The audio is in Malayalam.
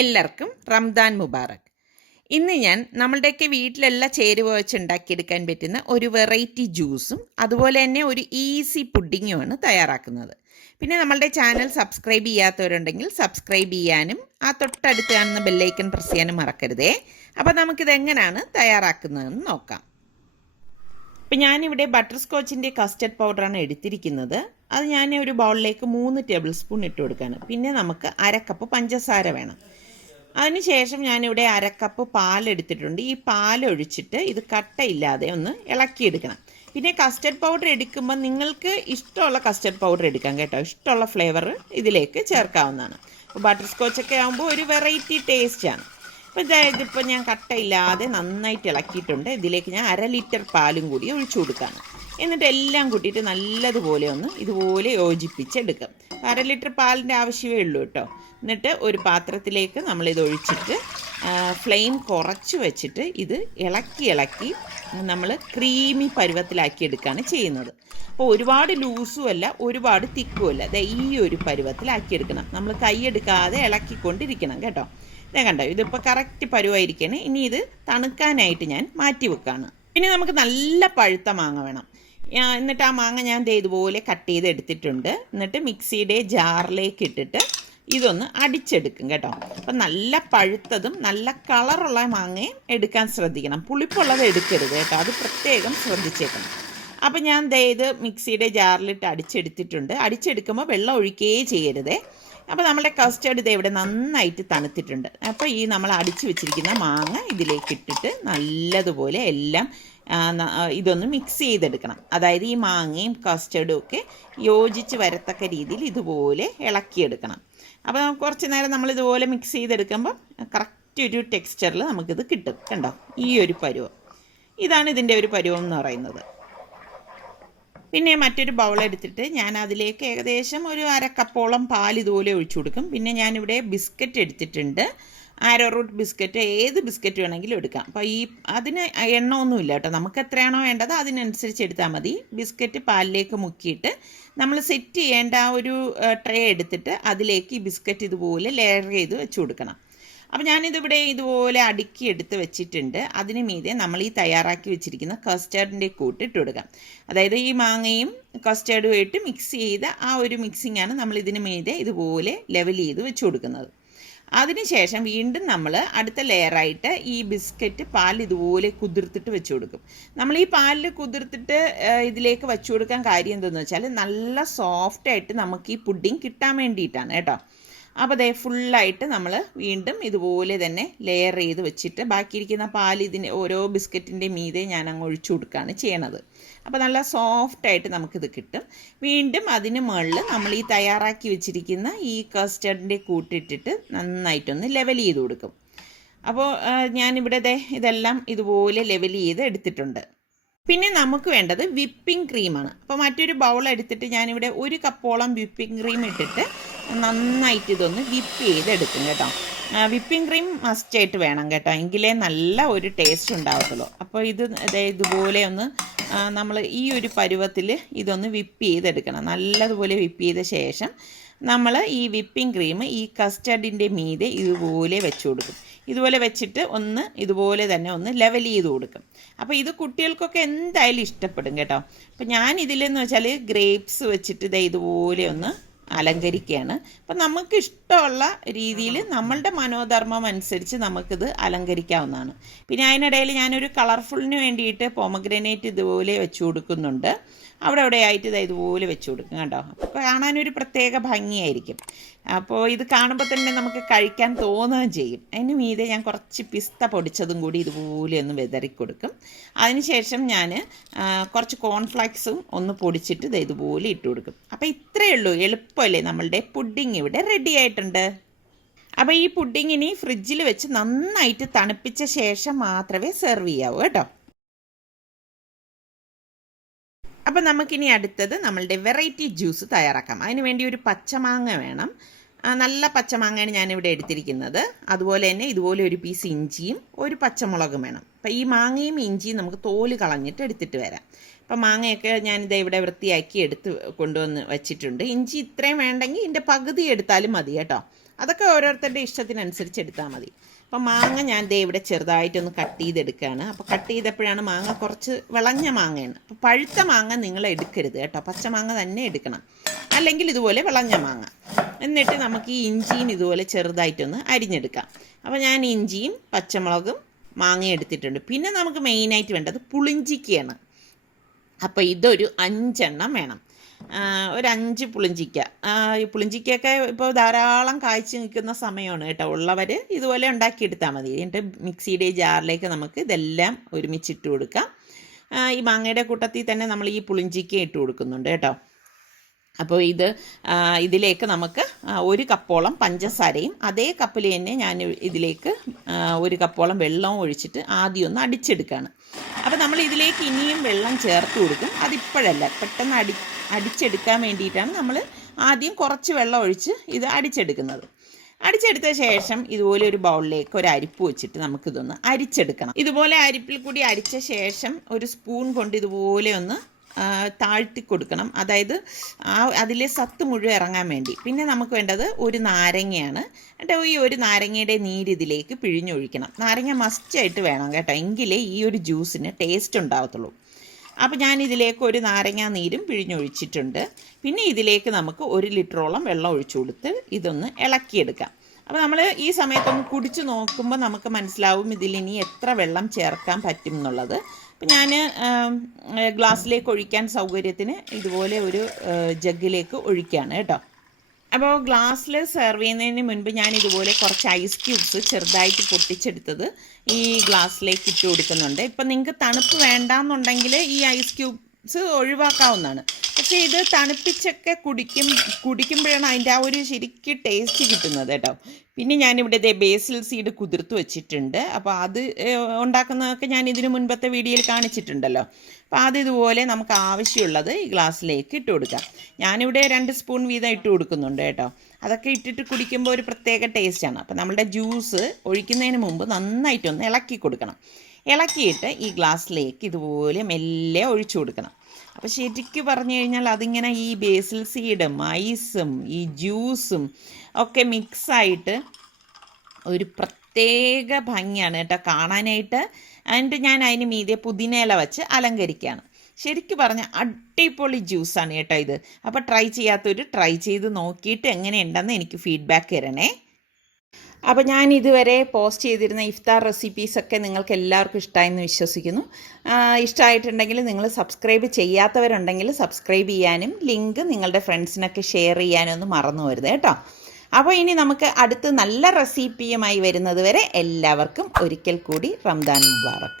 എല്ലാവർക്കും റംദാൻ മുബാറക്. ഇന്ന് ഞാൻ നമ്മളുടെയൊക്കെ വീട്ടിലെല്ലാം ചേരുവ വെച്ച് ഉണ്ടാക്കിയെടുക്കാൻ പറ്റുന്ന ഒരു വെറൈറ്റി ജ്യൂസും അതുപോലെ തന്നെ ഒരു ഈസി പുഡിങ്ങുമാണ് തയ്യാറാക്കുന്നത്. പിന്നെ നമ്മളുടെ ചാനൽ സബ്സ്ക്രൈബ് ചെയ്യാത്തവരുണ്ടെങ്കിൽ സബ്സ്ക്രൈബ് ചെയ്യാനും ആ തൊട്ടടുത്ത് കാണുന്ന ബെല്ലൈക്കൺ പ്രസ് ചെയ്യാനും മറക്കരുതേ. അപ്പോൾ നമുക്കിതെങ്ങനെയാണ് തയ്യാറാക്കുന്നതെന്ന് നോക്കാം. ഇപ്പം ഞാനിവിടെ ബട്ടർ സ്കോച്ചിൻ്റെ കസ്റ്റർഡ് പൗഡറാണ് എടുത്തിരിക്കുന്നത്. അത് ഞാൻ ഒരു ബൗളിലേക്ക് 3 ടേബിൾ സ്പൂൺ ഇട്ട് കൊടുക്കുകയാണ്. പിന്നെ നമുക്ക് 1/2 കപ്പ് പഞ്ചസാര വേണം. അതിനുശേഷം ഞാനിവിടെ 1/2 കപ്പ് പാലെടുത്തിട്ടുണ്ട്. ഈ പാലൊഴിച്ചിട്ട് ഇത് കട്ടയില്ലാതെ ഒന്ന് ഇളക്കിയെടുക്കണം. പിന്നെ കസ്റ്റർഡ് പൗഡർ എടുക്കുമ്പോൾ നിങ്ങൾക്ക് ഇഷ്ടമുള്ള കസ്റ്റർഡ് പൗഡർ എടുക്കാം കേട്ടോ. ഇഷ്ടമുള്ള ഫ്ലേവർ ഇതിലേക്ക് ചേർക്കാവുന്നതാണ്. അപ്പോൾ ബട്ടർ സ്കോച്ചൊക്കെ ആകുമ്പോൾ ഒരു വെറൈറ്റി ടേസ്റ്റാണ്. അപ്പോൾ ഇതിപ്പോൾ ഞാൻ കട്ടയില്ലാതെ നന്നായിട്ട് ഇളക്കിയിട്ടുണ്ട്. ഇതിലേക്ക് ഞാൻ 1/2 ലിറ്റർ പാലും കൂടി ഒഴിച്ചു കൊടുക്കുകയാണ്. എന്നിട്ട് എല്ലാം കൂട്ടിയിട്ട് നല്ലതുപോലെ ഒന്ന് ഇതുപോലെ യോജിപ്പിച്ചെടുക്കാം. 1/2 ലിറ്റർ പാലിൻ്റെ ആവശ്യമേ ഉള്ളൂ കേട്ടോ. എന്നിട്ട് ഒരു പാത്രത്തിലേക്ക് നമ്മളിത് ഒഴിച്ചിട്ട് ഫ്ലെയിം കുറച്ച് വെച്ചിട്ട് ഇത് ഇളക്കി നമ്മൾ ക്രീമി പരുവത്തിലാക്കി എടുക്കുകയാണ് ചെയ്യുന്നത്. അപ്പോൾ ഒരുപാട് ലൂസും അല്ല ഒരുപാട് തിക്കും അല്ല. ഈ ഒരു പരുവത്തിലാക്കിയെടുക്കണം. നമ്മൾ കൈയെടുക്കാതെ ഇളക്കിക്കൊണ്ടിരിക്കണം കേട്ടോ. ഞാൻ കണ്ടോ, ഇതിപ്പോൾ കറക്റ്റ് പരുവായിരിക്കണം. ഇനി ഇത് തണുക്കാനായിട്ട് ഞാൻ മാറ്റി വെക്കുകയാണ്. പിന്നെ നമുക്ക് നല്ല പഴുത്ത മാങ്ങ വേണം. എന്നിട്ട് ആ മാങ്ങ ഞാൻ ഇതുപോലെ കട്ട് ചെയ്ത് എടുത്തിട്ടുണ്ട്. എന്നിട്ട് മിക്സിയുടെ ജാറിലേക്ക് ഇട്ടിട്ട് ഇതൊന്ന് അടിച്ചെടുക്കും കേട്ടോ. അപ്പം നല്ല പഴുത്തതും നല്ല കളറുള്ള മാങ്ങയും എടുക്കാൻ ശ്രദ്ധിക്കണം. പുളിപ്പുള്ളത് എടുക്കരുത് കേട്ടോ, അത് പ്രത്യേകം ശ്രദ്ധിച്ചേക്കണം. അപ്പം ഞാൻ ഇത് മിക്സിയുടെ ജാറിലിട്ട് അടിച്ചെടുത്തിട്ടുണ്ട്. അടിച്ചെടുക്കുമ്പോൾ വെള്ളം ഒഴിക്കുകയേ ചെയ്യരുതേ. അപ്പോൾ നമ്മുടെ കസ്റ്റർഡ് ഇവിടെ നന്നായിട്ട് തണുത്തിട്ടുണ്ട്. അപ്പോൾ ഈ നമ്മൾ അടിച്ചു വെച്ചിരിക്കുന്ന മാങ്ങ ഇതിലേക്ക് ഇട്ടിട്ട് നല്ലതുപോലെ എല്ലാം ഇതൊന്ന് മിക്സ് ചെയ്തെടുക്കണം. അതായത് ഈ മാങ്ങയും കസ്റ്റർഡും ഒക്കെ യോജിച്ച് വരത്തക്ക രീതിയിൽ ഇതുപോലെ ഇളക്കിയെടുക്കണം. അപ്പോൾ കുറച്ച് നേരം നമ്മളിതുപോലെ മിക്സ് ചെയ്തെടുക്കുമ്പോൾ കറക്റ്റ് ഒരു ടെക്സ്ചറിൽ നമുക്കിത് കിട്ടും. കണ്ടോ, ഈ ഒരു പരുവം. ഇതാണ് ഇതിൻ്റെ ഒരു പരുവം എന്ന് പറയുന്നത്. പിന്നെ മറ്റൊരു ബൗളെടുത്തിട്ട് ഞാൻ അതിലേക്ക് ഏകദേശം ഒരു 1/2 കപ്പോളം പാൽ ഇതുപോലെ ഒഴിച്ചു കൊടുക്കും. പിന്നെ ഞാനിവിടെ ബിസ്ക്കറ്റ് എടുത്തിട്ടുണ്ട്. ആരോറൂട്ട് ബിസ്ക്കറ്റ്, ഏത് ബിസ്ക്കറ്റ് വേണമെങ്കിലും എടുക്കാം. അപ്പോൾ അതിന് എണ്ണമൊന്നുമില്ല കേട്ടോ. നമുക്ക് എത്രയാണോ വേണ്ടത് അതിനനുസരിച്ച് എടുത്താൽ മതി. ബിസ്ക്കറ്റ് പാലിലേക്ക് മുക്കിയിട്ട് നമ്മൾ സെറ്റ് ചെയ്യേണ്ട ഒരു ട്രേ എടുത്തിട്ട് അതിലേക്ക് ഈ ബിസ്ക്കറ്റ് ഇതുപോലെ ലെയർ ചെയ്ത് വെച്ച് കൊടുക്കണം. അപ്പോൾ ഞാനിതിവിടെ ഇതുപോലെ അടുക്കി എടുത്ത് വെച്ചിട്ടുണ്ട്. അതിന് മീതെ നമ്മൾ ഈ തയ്യാറാക്കി വെച്ചിരിക്കുന്ന കസ്റ്റർഡിൻ്റെ കൂട്ട് ഇട്ട് കൊടുക്കാം. അതായത് ഈ മാങ്ങയും കസ്റ്റർഡുമായിട്ട് മിക്സ് ചെയ്ത ആ ഒരു മിക്സിങ്ങാണ് നമ്മൾ ഇതിന് മീതെ ഇതുപോലെ ലെവൽ ചെയ്ത് വെച്ച് കൊടുക്കുന്നത്. അതിനുശേഷം വീണ്ടും നമ്മൾ അടുത്ത ലെയറായിട്ട് ഈ ബിസ്ക്കറ്റ് പാൽ ഇതുപോലെ കുതിർത്തിട്ട് വെച്ച് കൊടുക്കും. നമ്മൾ ഈ പാലിൽ കുതിർത്തിട്ട് ഇതിലേക്ക് വെച്ച് കൊടുക്കാൻ കാര്യം എന്തെന്ന് വെച്ചാൽ നല്ല സോഫ്റ്റായിട്ട് നമുക്ക് ഈ പുഡിങ് കിട്ടാൻ വേണ്ടിയിട്ടാണ് കേട്ടോ. അപ്പോൾ ഫുള്ളായിട്ട് നമ്മൾ വീണ്ടും ഇതുപോലെ തന്നെ ലെയർ ചെയ്ത് വെച്ചിട്ട് ബാക്കിയിരിക്കുന്ന പാൽ ഇതിന് ഓരോ ബിസ്ക്കറ്റിൻ്റെ മീതെ ഞാൻ അങ്ങ് ഒഴിച്ചു കൊടുക്കുകയാണ് ചെയ്യണത്. അപ്പോൾ നല്ല സോഫ്റ്റായിട്ട് നമുക്കിത് കിട്ടും. വീണ്ടും അതിന് മുകളിൽ നമ്മൾ ഈ തയ്യാറാക്കി വെച്ചിരിക്കുന്ന ഈ കസ്റ്റർഡിൻ്റെ കൂട്ടിട്ടിട്ട് നന്നായിട്ടൊന്ന് ലെവൽ ചെയ്ത് കൊടുക്കും. അപ്പോൾ ഞാനിവിടെ ഇതെല്ലാം ഇതുപോലെ ലെവൽ ചെയ്ത് എടുത്തിട്ടുണ്ട്. പിന്നെ നമുക്ക് വേണ്ടത് വിപ്പിംഗ് ക്രീമാണ്. അപ്പോൾ മറ്റൊരു ബൗൾ എടുത്തിട്ട് ഞാനിവിടെ 1 കപ്പോളം വിപ്പിംഗ് ക്രീം ഇട്ടിട്ട് നന്നായിട്ട് ഇതൊന്ന് വിപ്പ് ചെയ്തെടുക്കും കേട്ടോ. വിപ്പിംഗ് ക്രീം മസ്റ്റായിട്ട് വേണം കേട്ടോ, എങ്കിലേ നല്ല ഒരു ടേസ്റ്റ് ഉണ്ടാകത്തുള്ളൂ. അപ്പോൾ ഇതുപോലെ ഒന്ന് നമ്മൾ ഈ ഒരു പരുവത്തിൽ ഇതൊന്ന് വിപ്പ് ചെയ്തെടുക്കണം. നല്ലതുപോലെ വിപ്പ് ചെയ്ത ശേഷം നമ്മൾ ഈ വിപ്പിംഗ് ക്രീം ഈ കസ്റ്റർഡിൻ്റെ മീതെ ഇതുപോലെ വെച്ച് കൊടുക്കും. ഇതുപോലെ വെച്ചിട്ട് ഒന്ന് ഇതുപോലെ തന്നെ ഒന്ന് ലെവൽ ചെയ്ത് കൊടുക്കും. അപ്പോൾ ഇത് കുട്ടികൾക്കൊക്കെ എന്തായാലും ഇഷ്ടപ്പെടും കേട്ടോ. അപ്പോൾ ഞാൻ ഇതിലെന്ന് വെച്ചാൽ ഗ്രേപ്സ് വെച്ചിട്ട് ഇതുപോലെ ഒന്ന് അലങ്കരിക്കുകയാണ്. അപ്പം നമുക്ക് ഇഷ്ടമുള്ള രീതിയിൽ നമ്മളുടെ മനോധർമ്മം അനുസരിച്ച് നമുക്കിത് അലങ്കരിക്കാവുന്നതാണ്. പിന്നെ അതിനിടയിൽ ഞാനൊരു കളർഫുള്ളിന് വേണ്ടിയിട്ട് പൊമഗ്രനേറ്റ് ഇതുപോലെ വെച്ച് കൊടുക്കുന്നുണ്ട്. അവിടെ ആയിട്ട് ഇതുപോലെ വെച്ച് കൊടുക്കും കേട്ടോ. അപ്പോൾ കാണാനൊരു പ്രത്യേക ഭംഗിയായിരിക്കും. അപ്പോൾ ഇത് കാണുമ്പോൾ തന്നെ നമുക്ക് കഴിക്കാൻ തോന്നുകയും ചെയ്യും. അതിന് മീതെ ഞാൻ കുറച്ച് പിസ്ത പൊടിച്ചതും കൂടി ഇതുപോലെ ഒന്ന് വിതറിക്കൊടുക്കും. അതിനുശേഷം ഞാൻ കുറച്ച് കോൺഫ്ലേക്സും ഒന്ന് പൊടിച്ചിട്ട് ഇതുപോലെ ഇട്ട് കൊടുക്കും. അപ്പോൾ ഇത്രയേ ഉള്ളൂ, എളുപ്പമല്ലേ. നമ്മളുടെ പുഡിങ് ഇവിടെ റെഡി ആയിട്ടുണ്ട്. അപ്പോൾ ഈ പുഡിങ്ങിനി ഫ്രിഡ്ജിൽ വെച്ച് നന്നായിട്ട് തണുപ്പിച്ച ശേഷം മാത്രമേ സെർവ് ചെയ്യാവൂ കേട്ടോ. അപ്പോൾ നമുക്കിനി അടുത്തത് നമ്മളുടെ വെറൈറ്റി ജ്യൂസ് തയ്യാറാക്കാം. അതിന് വേണ്ടി ഒരു പച്ചമാങ്ങ വേണം. നല്ല പച്ചമാങ്ങയാണ് ഞാനിവിടെ എടുത്തിരിക്കുന്നത്. അതുപോലെ തന്നെ ഇതുപോലെ ഒരു പീസ് ഇഞ്ചിയും ഒരു പച്ചമുളകും വേണം. അപ്പോൾ ഈ മാങ്ങയും ഇഞ്ചിയും നമുക്ക് തോല് കളഞ്ഞിട്ട് എടുത്തിട്ട് വരാം. അപ്പോൾ മാങ്ങയൊക്കെ ഞാനിത് ഇവിടെ വൃത്തിയാക്കി എടുത്ത് കൊണ്ടുവന്ന് വെച്ചിട്ടുണ്ട്. ഇഞ്ചി ഇത്രയും വേണ്ടെങ്കിൽ ഇതിൻ്റെ പകുതി എടുത്താലും മതി കേട്ടോ. അതൊക്കെ ഓരോരുത്തരുടെ ഇഷ്ടത്തിനനുസരിച്ച് എടുത്താൽ മതി. അപ്പം മാങ്ങ ഞാൻ ദേ ഇവിടെ ചെറുതായിട്ടൊന്ന് കട്ട് ചെയ്തെടുക്കുകയാണ്. അപ്പോൾ കട്ട് ചെയ്തപ്പോഴാണ് മാങ്ങ കുറച്ച് വിളഞ്ഞ മാങ്ങയാണ്. അപ്പോൾ പഴുത്ത മാങ്ങ നിങ്ങൾ എടുക്കരുത് കേട്ടോ, പച്ചമാങ്ങ തന്നെ എടുക്കണം, അല്ലെങ്കിൽ ഇതുപോലെ വിളഞ്ഞ മാങ്ങ. എന്നിട്ട് നമുക്ക് ഈ ഇഞ്ചിയും ഇതുപോലെ ചെറുതായിട്ടൊന്ന് അരിഞ്ഞെടുക്കാം. അപ്പോൾ ഞാൻ ഇഞ്ചിയും പച്ചമുളകും മാങ്ങ എടുത്തിട്ടുണ്ട്. പിന്നെ നമുക്ക് മെയിനായിട്ട് വേണ്ടത് പുളിഞ്ചിക്കയാണ്. അപ്പോൾ ഇതൊരു 5 എണ്ണം വേണം. ഒരു 5 പുളിഞ്ചിക്ക. ഈ പുളിഞ്ചിക്കയൊക്കെ ഇപ്പോൾ ധാരാളം കായ്ച്ച് നിൽക്കുന്ന സമയമാണ് കേട്ടോ. ഉള്ളവർ ഇതുപോലെ ഉണ്ടാക്കിയെടുത്താൽ മതി. എന്നിട്ട് മിക്സിയുടെ ജാറിലേക്ക് നമുക്ക് ഇതെല്ലാം ഒരുമിച്ചിട്ട് കൊടുക്കാം. ഈ മാങ്ങയുടെ കൂട്ടത്തിൽ തന്നെ നമ്മൾ ഈ പുളിഞ്ചിക്ക ഇട്ട് കൊടുക്കുന്നുണ്ട് കേട്ടോ. അപ്പോൾ ഇതിലേക്ക് നമുക്ക് 1 കപ്പോളം പഞ്ചസാരയും അതേ കപ്പിൽ തന്നെ ഞാൻ ഇതിലേക്ക് 1 കപ്പോളം വെള്ളവും ഒഴിച്ചിട്ട് ആദ്യം ഒന്ന് അടിച്ചെടുക്കുകയാണ്. അപ്പോൾ നമ്മൾ ഇതിലേക്ക് ഇനിയും വെള്ളം ചേർത്ത് കൊടുക്കും. അതിപ്പോഴല്ല, പെട്ടെന്ന് അടിച്ചെടുക്കാൻ വേണ്ടിയിട്ടാണ് നമ്മൾ ആദ്യം കുറച്ച് വെള്ളം ഒഴിച്ച് ഇത് അടിച്ചെടുക്കുന്നത്. അടിച്ചെടുത്ത ശേഷം ഇതുപോലെ ഒരു ബൗളിലേക്ക് ഒരു അരിപ്പ് വെച്ചിട്ട് നമുക്കിതൊന്ന് അരിച്ചെടുക്കണം. ഇതുപോലെ അരിപ്പിൽ കൂടി അരിച്ച ശേഷം ഒരു സ്പൂൺ കൊണ്ട് ഇതുപോലെ ഒന്ന് താഴ്ത്തി കൊടുക്കണം. അതായത് അതിലെ സത്ത് മുഴുവൻ ഇറങ്ങാൻ വേണ്ടി. പിന്നെ നമുക്ക് വേണ്ടത് ഒരു നാരങ്ങയാണ്. എന്നിട്ട് ഈ ഒരു നാരങ്ങയുടെ നീര് ഇതിലേക്ക് പിഴിഞ്ഞൊഴിക്കണം. നാരങ്ങ മസ്റ്റായിട്ട് വേണം കേട്ടോ, എങ്കിലേ ഈ ഒരു ജ്യൂസിന് ടേസ്റ്റ് ഉണ്ടാകത്തുള്ളൂ. അപ്പോൾ ഞാൻ ഇതിലേക്ക് ഒരു നാരങ്ങ നീരും പിഴിഞ്ഞൊഴിച്ചിട്ടുണ്ട്. പിന്നെ ഇതിലേക്ക് നമുക്ക് 1 ലിറ്ററോളം വെള്ളം ഒഴിച്ചു കൊടുത്ത് ഇതൊന്ന് ഇളക്കിയെടുക്കാം. അപ്പോൾ നമ്മൾ ഈ സമയത്തൊന്ന് കുടിച്ച് നോക്കുമ്പോൾ നമുക്ക് മനസ്സിലാവും ഇതിലിനി എത്ര വെള്ളം ചേർക്കാൻ പറ്റും എന്നുള്ളത്. അപ്പം ഞാൻ ഗ്ലാസ്സിലേക്ക് ഒഴിക്കാൻ സൗകര്യത്തിന് ഇതുപോലെ ഒരു ജഗ്ഗിലേക്ക് ഒഴിക്കുകയാണ് കേട്ടോ. അപ്പോൾ ഗ്ലാസ്സിൽ സെർവ് ചെയ്യുന്നതിന് മുൻപ് ഞാൻ ഇതുപോലെ കുറച്ച് ഐസ് ക്യൂബ്സ് ചെറുതായിട്ട് പൊട്ടിച്ചെടുത്തത് ഈ ഗ്ലാസ്സിലേക്ക് ഇട്ട് കൊടുക്കുന്നുണ്ട്. ഇപ്പം നിങ്ങൾക്ക് തണുപ്പ് വേണ്ടാന്നുണ്ടെങ്കിൽ ഈ ഐസ് ക്യൂബ്സ് ഒഴിവാക്കാവുന്നതാണ്. പക്ഷേ ഇത് തണുപ്പിച്ചൊക്കെ കുടിക്കുമ്പോഴാണ് അതിൻ്റെ ആ ഒരു ശരിക്കും ടേസ്റ്റ് കിട്ടുന്നത് കേട്ടോ. പിന്നെ ഞാനിവിടെ ബേസിൽ സീഡ് കുതിർത്ത് വെച്ചിട്ടുണ്ട്. അപ്പോൾ അത് ഉണ്ടാക്കുന്നതൊക്കെ ഞാൻ ഇതിനു മുൻപത്തെ വീഡിയോയിൽ കാണിച്ചിട്ടുണ്ടല്ലോ. അപ്പോൾ അതിതുപോലെ നമുക്ക് ആവശ്യമുള്ളത് ഈ ഗ്ലാസ്സിലേക്ക് ഇട്ട് കൊടുക്കാം. ഞാനിവിടെ 2 സ്പൂൺ വീതം ഇട്ട് കൊടുക്കുന്നുണ്ട് കേട്ടോ. അതൊക്കെ ഇട്ടിട്ട് കുടിക്കുമ്പോൾ ഒരു പ്രത്യേക ടേസ്റ്റാണ്. അപ്പോൾ നമ്മളുടെ ജ്യൂസ് ഒഴിക്കുന്നതിന് മുമ്പ് നന്നായിട്ടൊന്ന് ഇളക്കി കൊടുക്കണം. ഇളക്കിയിട്ട് ഈ ഗ്ലാസ്സിലേക്ക് ഇതുപോലെ മെല്ലെ ഒഴിച്ചു കൊടുക്കണം. അപ്പോൾ ശരിക്കും പറഞ്ഞു കഴിഞ്ഞാൽ അതിങ്ങനെ ഈ ബേസിൽ സീഡും ഐസും ഈ ജ്യൂസും ഒക്കെ മിക്സായിട്ട് ഒരു പ്രത്യേക ഭംഗിയാണ് കേട്ടോ കാണാനായിട്ട്. എന്നിട്ട് ഞാൻ അതിന് മീതെ പുതിനയില വെച്ച് അലങ്കരിക്കുകയാണ്. ശരിക്കും പറഞ്ഞാൽ അടിപൊളി ജ്യൂസാണ് കേട്ടോ ഇത്. അപ്പോൾ ട്രൈ ചെയ്യാത്തവർ ട്രൈ ചെയ്ത് നോക്കിയിട്ട് എങ്ങനെയുണ്ടെന്ന് എനിക്ക് ഫീഡ്ബാക്ക് തരണേ. അപ്പോൾ ഞാൻ ഇതുവരെ പോസ്റ്റ് ചെയ്തിരുന്ന ഇഫ്താർ റെസിപ്പീസൊക്കെ നിങ്ങൾക്ക് എല്ലാവർക്കും ഇഷ്ടമായെന്ന് വിശ്വസിക്കുന്നു. ഇഷ്ടമായിട്ടുണ്ടെങ്കിൽ നിങ്ങൾ സബ്സ്ക്രൈബ് ചെയ്യാത്തവരുണ്ടെങ്കിൽ സബ്സ്ക്രൈബ് ചെയ്യാനും ലിങ്ക് നിങ്ങളുടെ ഫ്രണ്ട്സിനൊക്കെ ഷെയർ ചെയ്യാനും ഒന്നും മറന്നു വരുത് കേട്ടോ. അപ്പോൾ ഇനി നമുക്ക് അടുത്ത് നല്ല റെസിപ്പിയുമായി വരുന്നത് വരെ എല്ലാവർക്കും ഒരിക്കൽ കൂടി റമദാൻ മുബാറക്.